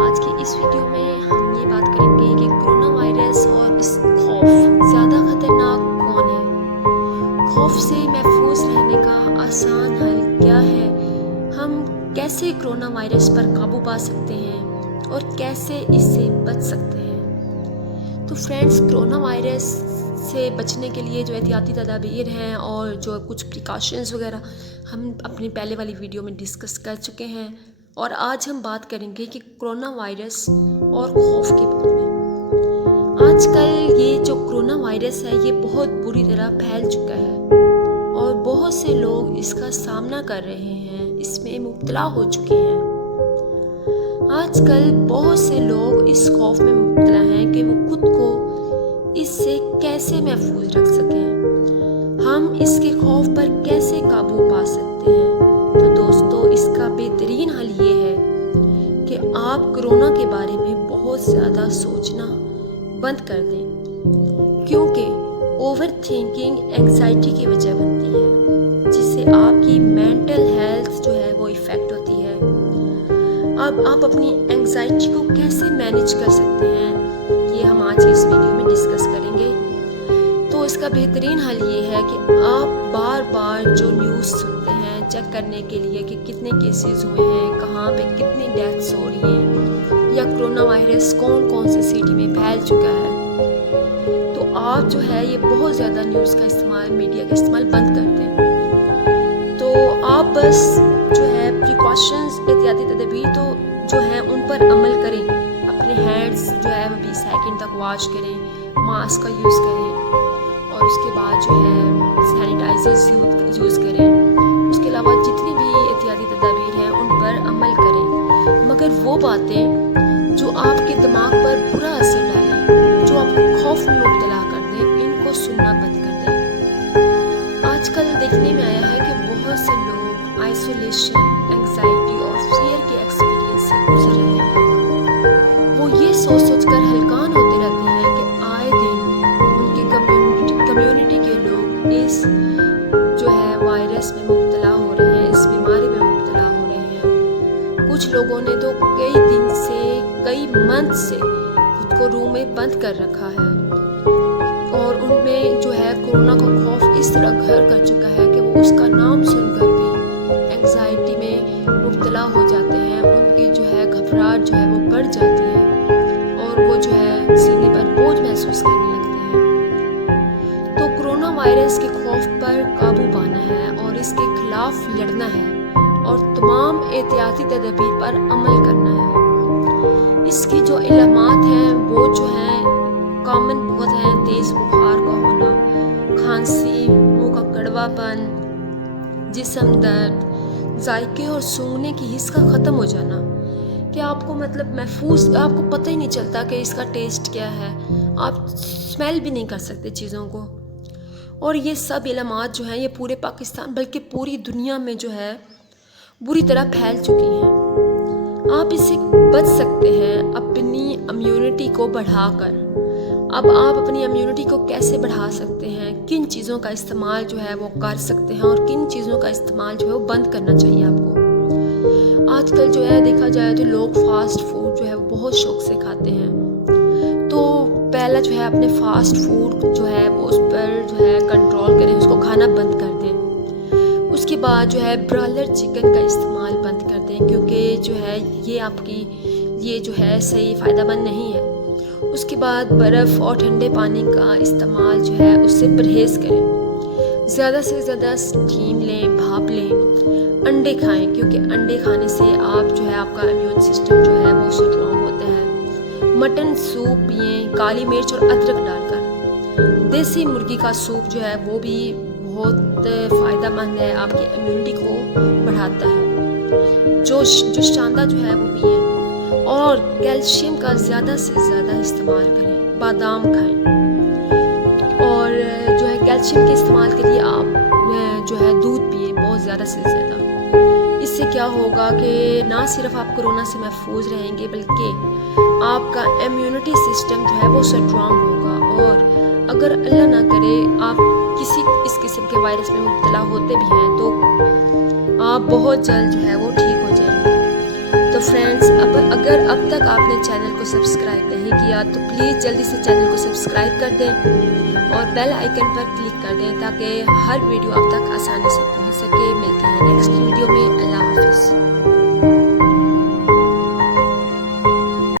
آج کی اس ویڈیو میں ہم یہ بات کریں گے کہ کرونا وائرس اور اس خوف زیادہ خطرناک کون ہے؟ خوف سے محفوظ رہنے کا آسان حل کیا ہے؟ ہم کیسے کرونا وائرس پر قابو پا سکتے ہیں اور کیسے اس سے بچ سکتے ہیں؟ تو فرینڈس، کرونا وائرس سے بچنے کے لیے جو احتیاطی تدابیر ہیں اور جو کچھ پریکاشنز وغیرہ ہم اپنی پہلے والی ویڈیو میں ڈسکس کر چکے ہیں، اور آج ہم بات کریں گے کہ کرونا وائرس اور خوف کے بارے میں۔ آج کل یہ جو کرونا وائرس ہے یہ بہت بری طرح پھیل چکا ہے اور بہت سے لوگ اس کا سامنا کر رہے ہیں، اس میں مبتلا ہو چکے ہیں۔ آج کل بہت سے لوگ اس خوف میں مبتلا ہیں کہ وہ خود کو اس سے کیسے محفوظ رکھ سکیں، ہم اس کے خوف پر کیسے قابو پا سکتے ہیں۔ تو دوستو، اس کا بہترین حل یہ ہے کہ آپ کرونا کے بارے میں بہت زیادہ سوچنا بند کر دیں، کیونکہ اوور تھنکنگ اینگزائٹی کی وجہ بنتی ہے، جس سے آپ کی مینٹل ہیلتھ جو ہے وہ افیکٹ ہوتی ہے۔ اب آپ اپنی اینگزائٹی کو کیسے مینیج کر سکتے ہیں، یہ ہم آج اس ویڈیو میں ڈسکس کریں گے۔ تو اس کا بہترین حل یہ ہے کہ آپ بار بار جو نیوز سنتے ہیں چیک کرنے کے لیے کہ کتنے کیسز ہوئے ہیں، کہاں پہ کتنی ڈیتھس ہو رہی ہیں، یا کرونا وائرس کون کون سے سٹی میں پھیل چکا ہے، تو آپ جو ہے یہ بہت زیادہ نیوز کا استعمال، میڈیا کا استعمال بند کر دیں۔ تو آپ بس جو ہے پریکاشنز، احتیاطی تدابیر تو جو ہیں ان پر عمل کریں، اپنے ہینڈز جو ہے 20 سیکنڈ تک واش کریں، ماسک کا یوز کریں، اور اس کے بعد جو ہے سینیٹائزرز یوز کریں۔ اس کے علاوہ جتنی بھی احتیاطی تدابیر ہیں ان پر عمل کریں، مگر وہ باتیں جو آپ کے دماغ پر برا اثر ڈالیں، جو آپ کو خوف میں مبتلا کر دیں، ان کو سننا بند کر دیں۔ آج کل دیکھنے میں آیا ہے کہ بہت سے لوگ آئسولیشن، اینگزائٹی اور فیئر کے ایکسپیرینس سے گزر رہے ہیں۔ وہ یہ سوچ سوچ کر ہلکان ہوتے رہتے ہیں کہ آئے دن ان کی کمیونٹی کے لوگ اس جو ہے وائرس میں مبتلا ہو رہے ہیں، اس بیماری میں مبتلا ہو رہے ہیں۔ کچھ لوگوں نے تو کئی دن سے، کئی منتھ سے خود کو روم میں بند کر رکھا ہے، اور ان میں جو ہے کرونا کا خوف اس طرح گھر کر چکا ہے کہ وہ اس کا نام سن کر بھی اینگزائٹی میں مبتلا ہو جاتے ہیں، ان کی جو ہے گھبراہٹ جو ہے وہ بڑھ جاتی ہے اور وہ جو ہے سینے پر بوجھ محسوس کرنے لگتے ہیں۔ تو کرونا وائرس کے خوف پر قابو پانا ہے اور اس کے خلاف لڑنا ہے اور تمام احتیاطی تدابیر پر عمل کرنا ہے۔ اس کی جو علامات ہیں وہ جو ہیں کامن بہت ہیں: تیز بخار کا ہونا، کھانسی، منہ کا کڑوا پن، جسم درد، ذائقے اور سونگنے کی حس کا ختم ہو جانا، کہ آپ کو محفوظ، آپ کو پتہ ہی نہیں چلتا کہ اس کا ٹیسٹ کیا ہے، آپ اسمیل بھی نہیں کر سکتے چیزوں کو۔ اور یہ سب علامات جو ہیں یہ پورے پاکستان بلکہ پوری دنیا میں جو ہے بری طرح پھیل چکی ہیں۔ آپ اس سے بچ سکتے ہیں اپنی امیونٹی کو بڑھا کر۔ اب آپ اپنی امیونٹی کو کیسے بڑھا سکتے ہیں، کن چیزوں کا استعمال جو ہے وہ کر سکتے ہیں اور کن چیزوں کا استعمال جو ہے وہ بند کرنا چاہیے آپ کو۔ آج کل جو ہے دیکھا جائے تو لوگ فاسٹ فوڈ جو ہے وہ بہت شوق سے کھاتے ہیں، تو پہلا جو ہے اپنے فاسٹ فوڈ جو ہے وہ اس پر جو ہے کنٹرول کریں، اس کو کھانا بند کر دیں۔ اس کے بعد جو ہے برالر چکن کا استعمال بند کر دیں، کیونکہ جو ہے یہ آپ کی یہ جو ہے صحیح فائدہ مند نہیں ہے۔ اس کے بعد برف اور ٹھنڈے پانی کا استعمال جو ہے اس سے پرہیز کریں۔ زیادہ سے زیادہ اسٹیم لیں، بھاپ لیں، انڈے کھائیں، کیونکہ انڈے کھانے سے آپ جو ہے آپ کا امیون سسٹم جو ہے وہ اسٹرانگ ہوتا ہے۔ مٹن سوپ پئیں، کالی مرچ اور ادرک ڈال کر۔ دیسی مرغی کا سوپ جو ہے وہ بھی بہت فائدہ مند ہے، آپ کی امیونٹی کو بڑھاتا ہے۔ جوش شاندہ جو ہے وہ پئیں، اور کیلشیم کا زیادہ سے زیادہ استعمال کریں۔ بادام کھائیں، اور جو ہے کیلشیم کے استعمال کے لیے آپ جو ہے دودھ پئیں بہت زیادہ سے زیادہ۔ اس سے کیا ہوگا کہ نہ صرف آپ کورونا سے محفوظ رہیں گے بلکہ آپ کا امیونٹی سسٹم جو ہے وہ اسٹرانگ ہوگا، اور اگر اللہ نہ کرے آپ کسی اس قسم کے وائرس میں مبتلا ہوتے بھی ہیں تو آپ بہت جلد جو ہے وہ ٹھیک ہو جائیں گے۔ تو فرینڈز، اب اگر اب تک آپ نے چینل کو سبسکرائب نہیں کیا تو پلیز جلدی سے چینل کو سبسکرائب کر دیں اور بیل آئیکن پر کلک کر دیں تاکہ ہر ویڈیو آپ تک آسانی سے پہنچ سکے۔ ملتے ہیں نیکسٹ ویڈیو میں۔ اللہ حافظ۔